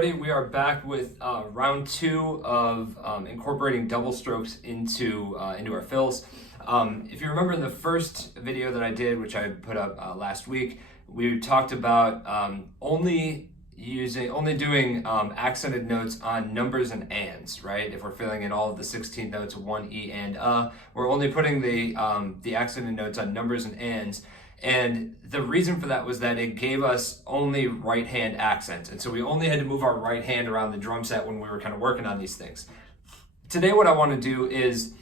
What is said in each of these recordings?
everybody. We are back with round two of incorporating double strokes into our fills. If you remember in the first video that I did, which I put up last week, we talked about only doing accented notes on numbers and ands, right? If we're filling in all of the 16 notes, one, e, and we're only putting the accented notes on numbers and ands. And the reason for that was that it gave us only right hand accents. And so we only had to move our right hand around the drum set when we were kind of working on these things. Today, what I want to do is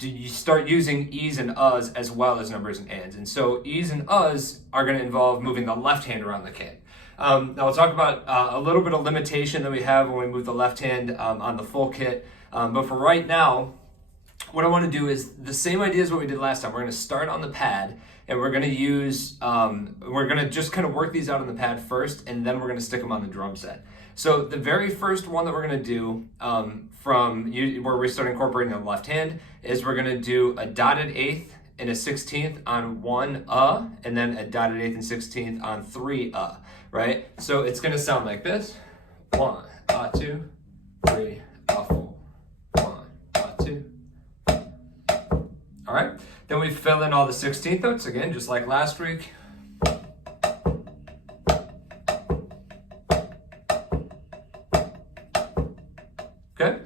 you start using e's and uhs as well as numbers and ands. And so e's and uhs are going to involve moving the left hand around the kit. Now we'll talk about a little bit of limitation that we have when we move the left hand on the full kit. But for right now, what I want to do is the same idea as what we did last time. We're going to start on the pad, and we're going to use, we're going to just kind of work these out on the pad first, and then we're going to stick them on the drum set. So the very first one that we're going to do where we start incorporating the left hand is we're going to do a dotted eighth and a 16th on one and then a dotted eighth and 16th on three right? So it's going to sound like this. 1, 2, 3, 4. 1, 2. All right. Then we fill in all the 16th notes again, just like last week. Okay.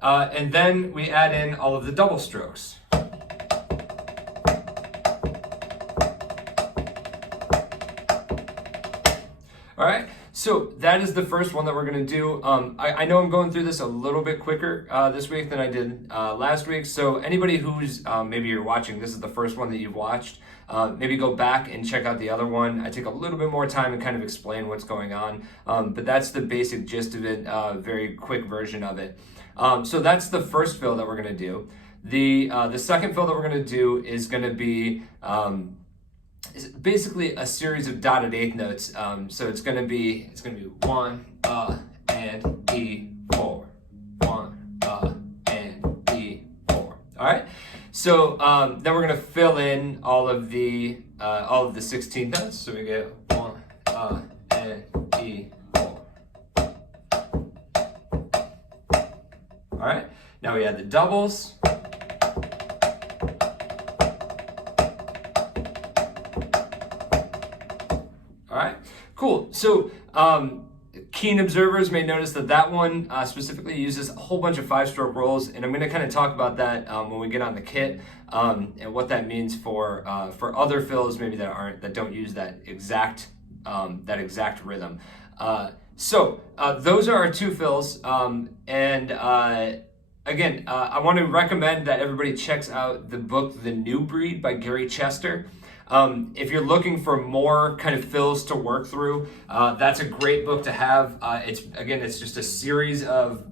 And then we add in all of the double strokes. All right, so that is the first one that we're going to do. I know I'm going through this a little bit quicker this week than I did last week. So anybody who's, maybe you're watching, this is the first one that you've watched, maybe go back and check out the other one. I take a little bit more time and kind of explain what's going on, but that's the basic gist of it, very quick version of it. So that's the first fill that we're going to do. The second fill that we're going to do is going to be is basically a series of dotted eighth notes. So it's going to be 1 and E 4, 1 and E 4. All right. So then we're going to fill in all of the 16 notes. So we get 1 and E 4. All right. Now we add the doubles. All right, cool. So keen observers may notice that one specifically uses a whole bunch of 5-stroke rolls, and I'm going to kind of talk about that when we get on the kit and what that means for other fills maybe that don't use that exact rhythm. So those are our two fills, and again, I want to recommend that everybody checks out the book The New Breed by Gary Chester. If you're looking for more kind of fills to work through, that's a great book to have. It's just a series of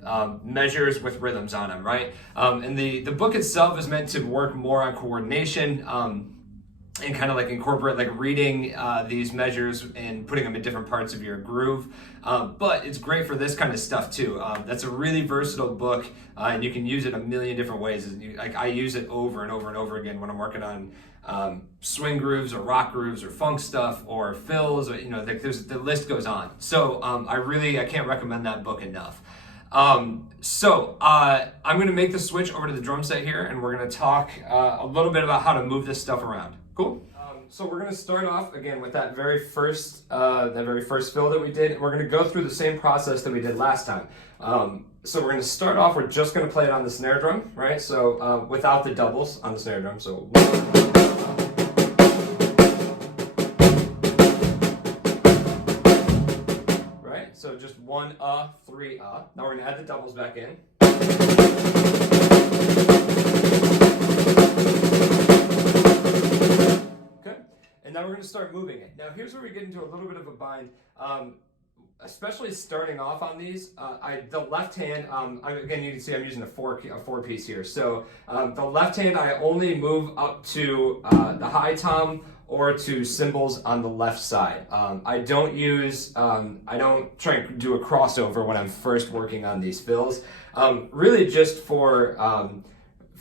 measures with rhythms on them, right? And the book itself is meant to work more on coordination and kind of like incorporate like reading these measures and putting them in different parts of your groove. But it's great for this kind of stuff too. That's a really versatile book, and you can use it a million different ways. I use it over and over and over again when I'm working on swing grooves or rock grooves or funk stuff or fills, or the list goes on. So I can't recommend that book enough. I'm going to make the switch over to the drum set here, and we're going to talk a little bit about how to move this stuff around. Cool. So we're going to start off again with that very first fill that we did, and we're going to go through the same process that we did last time. So we're going to start off. We're just going to play it on the snare drum, right? So without the doubles on the snare drum. So 1. Right. So just 1 3 Now we're going to add the doubles back in. And now we're going to start moving it. Now here's where we get into a little bit of a bind, especially starting off on these. The left hand, again, you can see I'm using a four piece here. So the left hand, I only move up to the high tom or to cymbals on the left side. I don't try and do a crossover when I'm first working on these fills. Really just for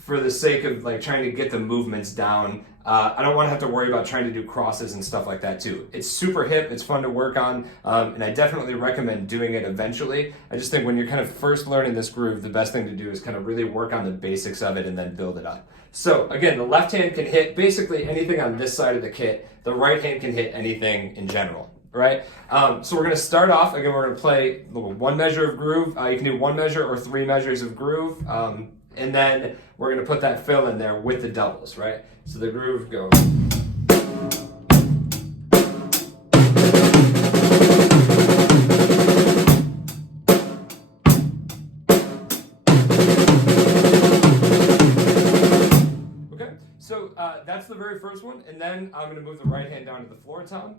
for the sake of like trying to get the movements down. I don't want to have to worry about trying to do crosses and stuff like that too. It's super hip, it's fun to work on, and I definitely recommend doing it eventually. I just think when you're kind of first learning this groove, the best thing to do is kind of really work on the basics of it and then build it up. So again, the left hand can hit basically anything on this side of the kit. The right hand can hit anything in general, right? So we're gonna start off, again, we're gonna play one measure of groove. You can do one measure or 3 measures of groove. And then we're gonna put that fill in there with the doubles, right? So the groove goes. Okay, so that's the very first one, and then I'm gonna move the right hand down to the floor tom.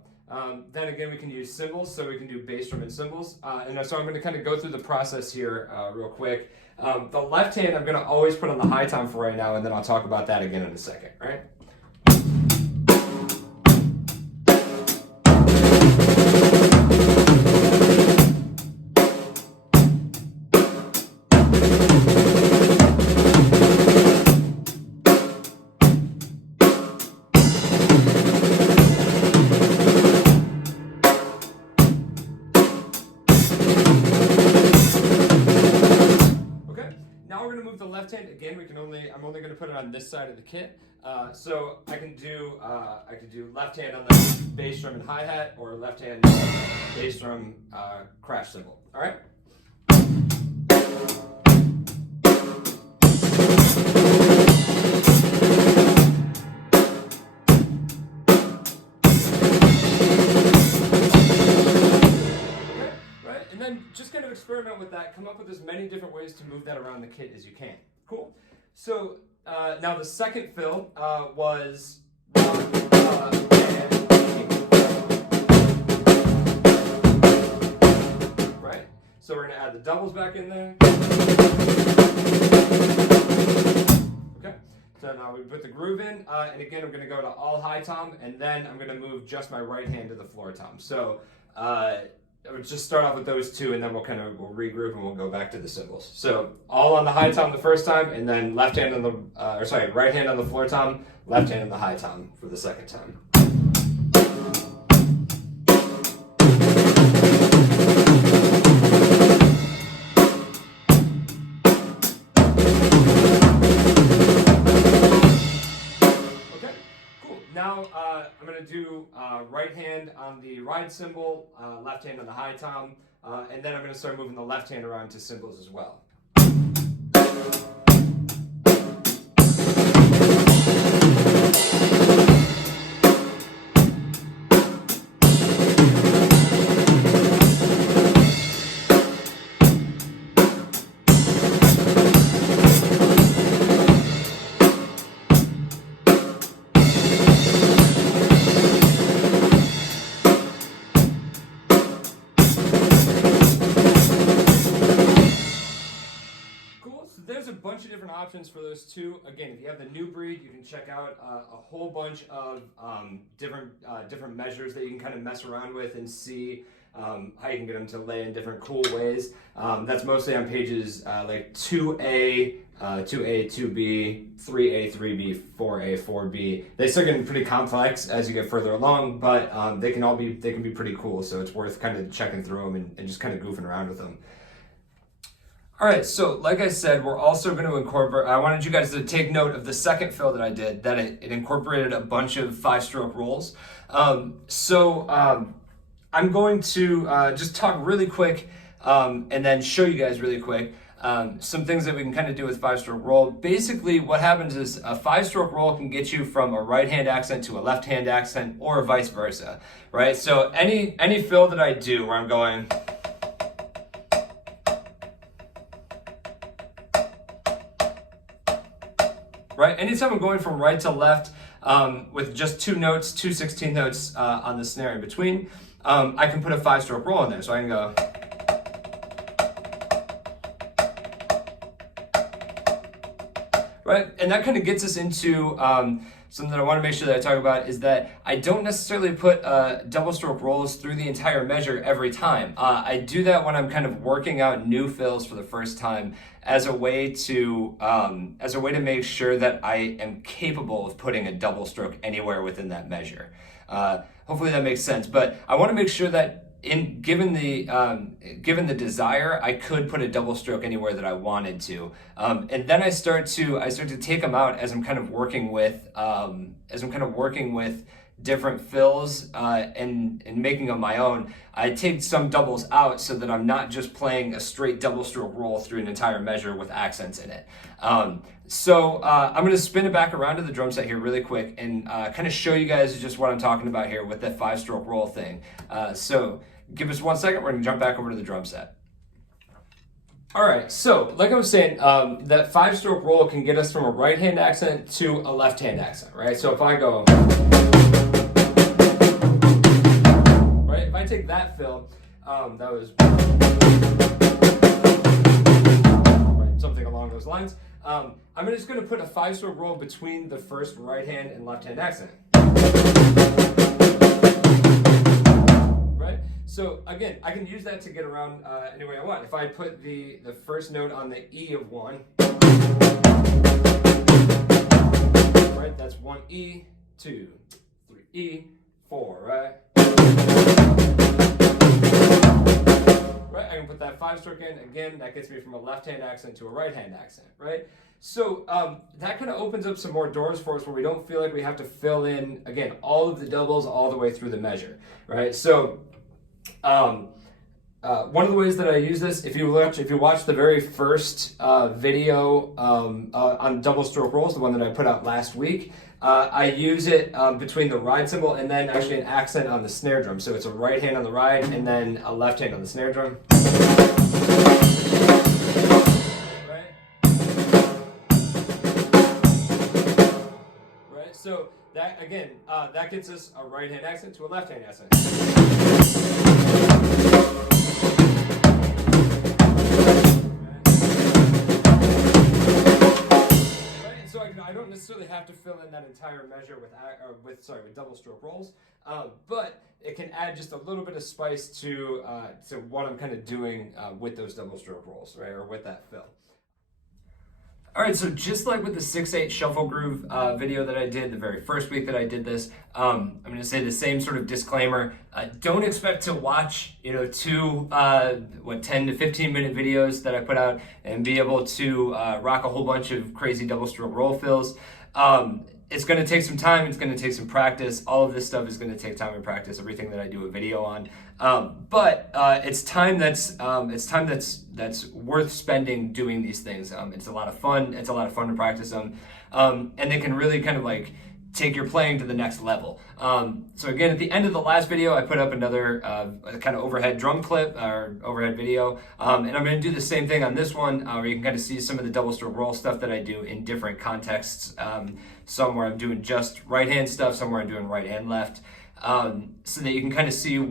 Then again, we can use cymbals, so we can do bass drum and cymbals. And so I'm going to kind of go through the process here real quick. The left hand I'm going to always put on the high tom for right now, and then I'll talk about that again in a second, right? Again, I'm only going to put it on this side of the kit. So I can do left hand on the bass drum and hi-hat, or left hand bass drum crash cymbal. All right. And then just kind of experiment with that. Come up with as many different ways to move that around the kit as you can. Cool. So now the second fill was right. So we're going to add the doubles back in there. Okay. So now we put the groove in, and again I'm going to go to all high tom, and then I'm going to move just my right hand to the floor tom. So I would just start off with those two, and then we'll regroup and we'll go back to the cymbals. So all on the high tom the first time, and then right hand on the floor tom, left hand on the high tom for the second time. Now I'm going to do right hand on the ride cymbal, left hand on the high tom, and then I'm going to start moving the left hand around to cymbals as well. Options for those two. Again, if you have the new breed, you can check out a whole bunch of different measures that you can kind of mess around with and see how you can get them to lay in different cool ways. That's mostly on pages like 2A, 2A, 2B, 3A, 3B, 4A, 4B. They start getting pretty complex as you get further along, but they can be pretty cool. So it's worth kind of checking through them and just kind of goofing around with them. All right, so like I said, we're also going to incorporate, I wanted you guys to take note of the second fill that I did, that it incorporated a bunch of 5-stroke rolls. I'm going to just talk really quick and then show you guys really quick some things that we can kind of do with 5-stroke roll. Basically, what happens is a 5-stroke roll can get you from a right-hand accent to a left-hand accent, or vice versa, right? So any fill that I do where I'm going... right? Anytime I'm going from right to left with just 2 notes, 2 16 notes on the snare in between, I can put a 5-stroke roll in there. So I can go. Right? And that kind of gets us into something that I want to make sure that I talk about is that I don't necessarily put double stroke rolls through the entire measure every time. I do that when I'm kind of working out new fills for the first time as a way to make sure that I am capable of putting a double stroke anywhere within that measure. Hopefully that makes sense, but I want to make sure that given the desire, I could put a double stroke anywhere that I wanted to, and then I start to take them out as I'm kind of working with different fills and making them my own. I take some doubles out so that I'm not just playing a straight double stroke roll through an entire measure with accents in it. So I'm going to spin it back around to the drum set here really quick and kind of show you guys just what I'm talking about here with that 5-stroke roll thing. So give us 1 second, we're going to jump back over to the drum set. All right, so like I was saying, that 5-stroke roll can get us from a right hand accent to a left hand accent, right? So if I go, right, if I take that fill, that was right, something along those lines. I'm just going to put a 5-stroke roll between the first right hand and left hand accent. Right? So again, I can use that to get around any way I want. If I put the first note on the E of 1, right? That's 1 E, 2, 3 E, 4, right? Right, I can put that 5-stroke in. Again, that gets me from a left-hand accent to a right-hand accent, right? So that kind of opens up some more doors for us where we don't feel like we have to fill in, again, all of the doubles all the way through the measure, right? So one of the ways that I use this, if you watch the very first video on double stroke rolls, the one that I put out last week, I use it between the ride cymbal and then actually an accent on the snare drum. So it's a right hand on the ride and then a left hand on the snare drum. Right? Right? So that, again, that gets us a right hand accent to a left hand accent. So I don't necessarily have to fill in that entire measure with double stroke rolls, but it can add just a little bit of spice to what I'm kind of doing with those double stroke rolls, right, or with that fill. All right, so just like with the 6/8 shuffle groove video that I did the very first week that I did this, I'm going to say the same sort of disclaimer. Don't expect to watch, two 10 to 15 minute videos that I put out and be able to rock a whole bunch of crazy double stroke roll fills. It's going to take some time. It's going to take some practice. All of this stuff is going to take time and practice. Everything that I do a video on, but it's time that's worth spending doing these things. It's a lot of fun. It's a lot of fun to practice them, and they can really kind of like take your playing to the next level. So again, at the end of the last video, I put up another kind of overhead drum clip or overhead video, and I'm going to do the same thing on this one, where you can kind of see some of the double stroke roll stuff that I do in different contexts. Some where I'm doing just right hand stuff, somewhere I'm doing right and left, so that you can kind of see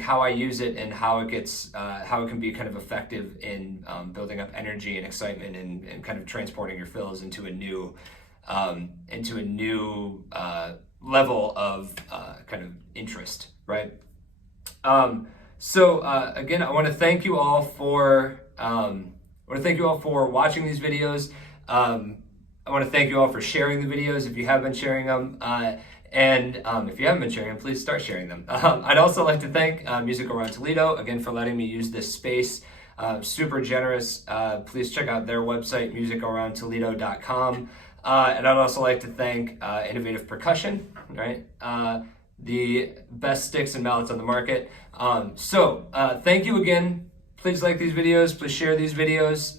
how I use it and how it can be kind of effective in building up energy and excitement and kind of transporting your fills into a new level of kind of interest, right? So again, I want to thank you all for watching these videos. I want to thank you all for sharing the videos if you have been sharing them, and if you haven't been sharing them, please start sharing them. I'd also like to thank Music Around Toledo again for letting me use this space. Super generous. Please check out their website, musicaroundtoledo.com. And I'd also like to thank Innovative Percussion, right? The best sticks and mallets on the market. So thank you again. Please like these videos. Please share these videos.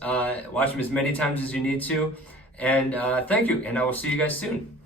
Watch them as many times as you need to. And thank you. And I will see you guys soon.